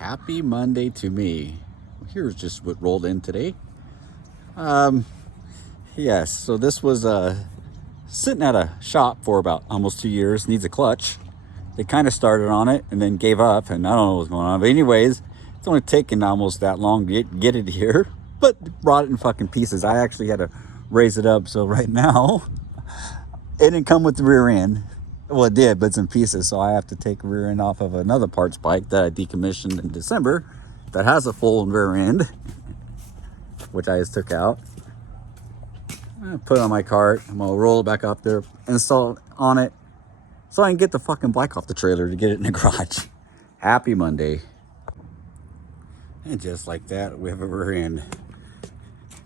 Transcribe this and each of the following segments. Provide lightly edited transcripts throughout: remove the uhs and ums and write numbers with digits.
happy Monday to me. Here's just what rolled in today. Yes, so this was sitting at a shop for about almost 2 years, needs a clutch. They kind of started on it and then gave up, and I don't know what's going on. But anyways, it's only taken almost that long to get it here, but brought it in fucking pieces. I actually had to raise it up, so right now, it didn't come with the rear end. Well, it did, but it's in pieces, so I have to take rear end off of another parts bike that I decommissioned in December that has a full rear end, which I just took out. I put it on my cart. I'm gonna roll it back up there, install it on it, so I can get the fucking bike off the trailer to get it in the garage. Happy Monday. And just like that, we have a rear end.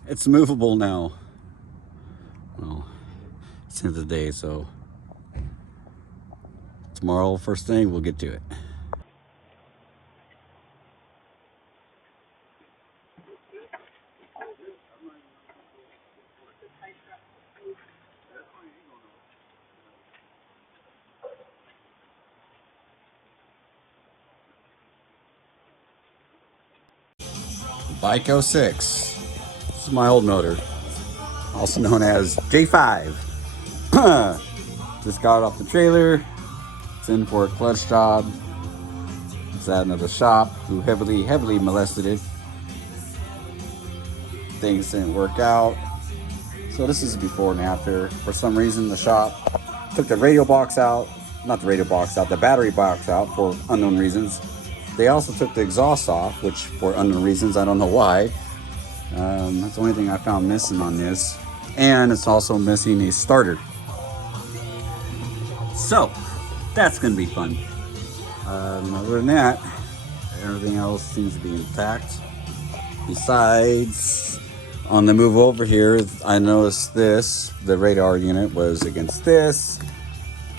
It's movable now. Well, it's the end of the day, so tomorrow, first thing, we'll get to it. Bike 06. This is my old motor, also known as J5. Just got it off the trailer. It's in for a clutch job. It's at another shop who heavily molested it. Things didn't work out. So this is before and after. For some reason, the shop took the radio box out. Not the radio box out, the battery box out for unknown reasons. They also took the exhaust off, which for unknown reasons, I don't know why. That's the only thing I found missing on this. And it's also missing a starter. So, that's gonna be fun. Other than that, everything else seems to be intact. Besides, on the move over here, I noticed this, the radar unit was against this.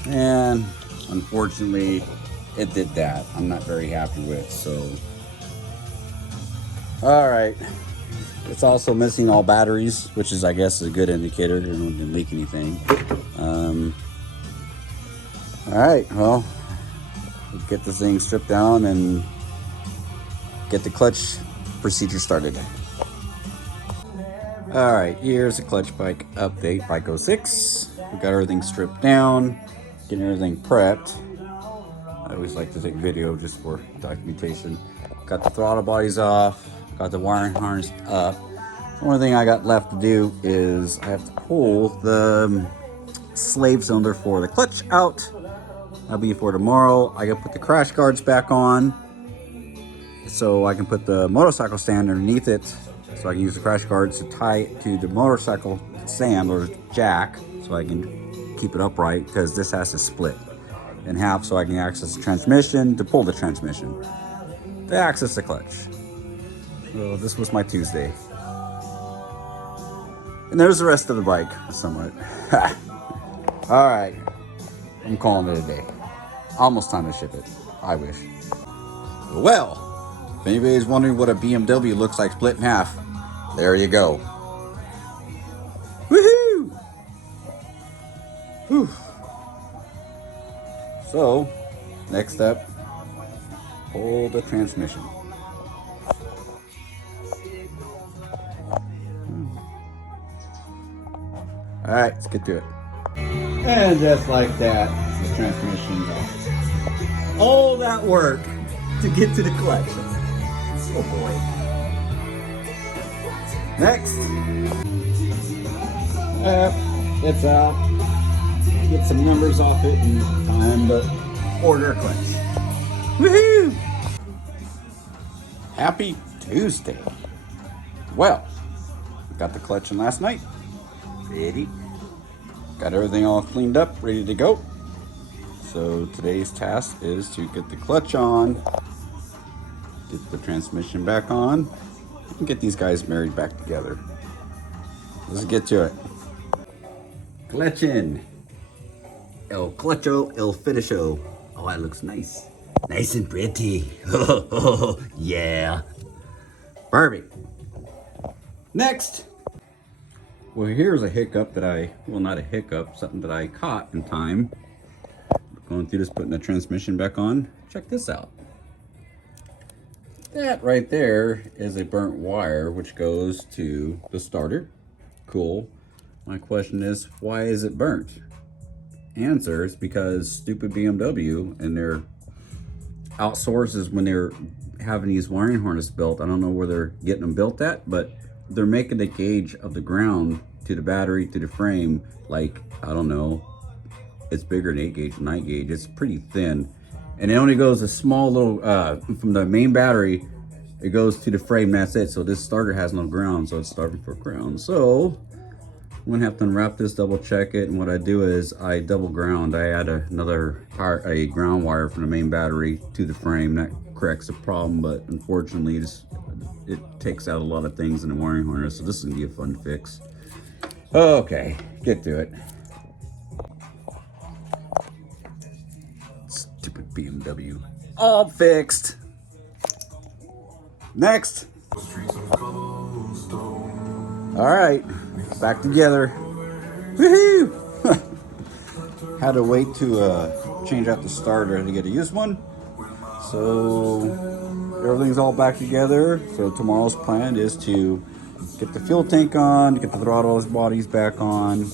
And unfortunately, it did that. I'm not very happy with, so. All right. It's also missing all batteries, which is, I guess, a good indicator. It didn't leak anything. All right, well, we'll get this thing stripped down and get the clutch procedure started. All right, here's a clutch bike update, Bike 06. We got everything stripped down, getting everything prepped. I always like to take video just for documentation. Got the throttle bodies off, got the wiring harness up. The only thing I got left to do is I have to pull the slave cylinder for the clutch out. That'll be for tomorrow. I gotta put the crash guards back on so I can put the motorcycle stand underneath it, so I can use the crash guards to tie it to the motorcycle stand or jack so I can keep it upright, because this has to split in half so I can access the transmission to pull the transmission to access the clutch. So this was my Tuesday. And there's the rest of the bike, somewhat. All right, I'm calling it a day. Almost time to ship it, I wish. Well, if anybody's wondering what a BMW looks like split in half, there you go. Woohoo! Whew. So, next step, pull the transmission. All right, let's get to it. And just like that, the transmission off. All that work to get to the clutch. Oh boy. Next. It's out. Get some numbers off it and time to order a clutch. Woohoo! Happy Tuesday. Well, got the clutch in last night. Ready. Got everything all cleaned up, ready to go. So today's task is to get the clutch on, get the transmission back on, and get these guys married back together. Let's get to it. Clutch in. El clutcho, el finisho. Oh, that looks nice. Nice and pretty. Oh, yeah. Perfect. Next. Well, here's a hiccup that well, not a hiccup, something that I caught in time. Going through this, putting the transmission back on. Check this out. That right there is a burnt wire which goes to the starter. Cool. My question is, why is it burnt? Answer is because stupid BMW and their outsources when they're having these wiring harness built. I don't know where they're getting them built at, but they're making the gauge of the ground to the battery to the frame like, I don't know, it's bigger than 8 gauge, 9 gauge. It's pretty thin. And it only goes a small little, from the main battery, it goes to the frame, that's it. So this starter has no ground, so it's starting for ground. So I'm gonna have to unwrap this, double check it, and what I do is I double ground. I add another a ground wire from the main battery to the frame. That corrects the problem, but unfortunately it takes out a lot of things in the wiring harness, so this is gonna be a fun fix. Okay, get to it. Stupid BMW. All fixed. Next. All right, back together. Woohoo! Had to wait to change out the starter to get a used one. So everything's all back together. So tomorrow's plan is to get the fuel tank on, get the throttle bodies back on.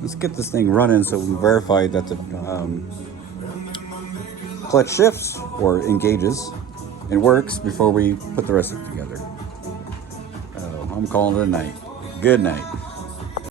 Let's get this thing running so we can verify that the clutch shifts or engages and works before we put the rest of it together. I'm calling it a night. Good night.